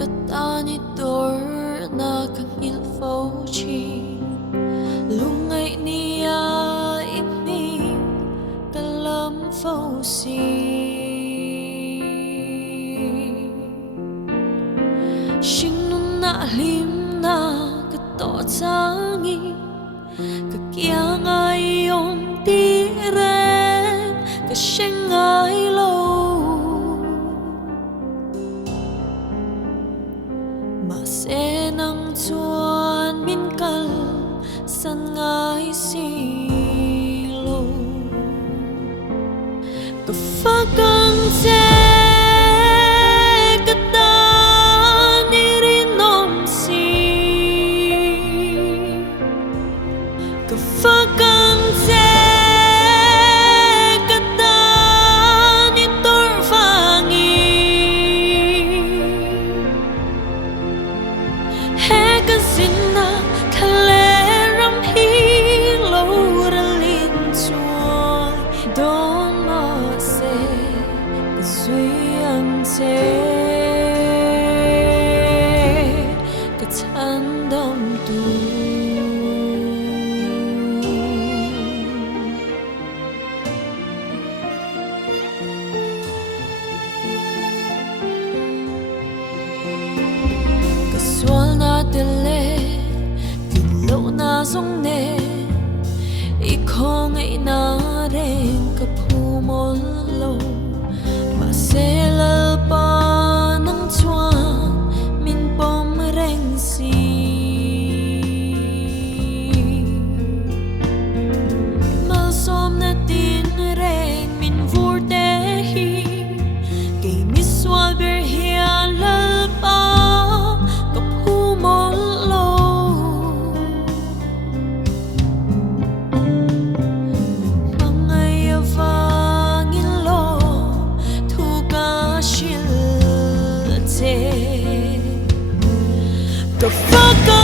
Katanidor na kangilfo chi Lungay niya iming kalamfo si Shingnun na lim na kato tangi Kakyang ayong tiren Kasyeng ay lo Masenang tuan min kal san ngai silo Kafagang te katan irinom si Kafagang te Hekazina kaleram hilo ralin tuoy Don mase kazuyan te Katandam tu Kaswal na tele Tidlaw na song ne Ikaw ngay na rin kapumolo Maselal pa ng tuwan Min pomereng si Malsom na tinreng min vortehi Kay miswal berhian lalpa The fuck up.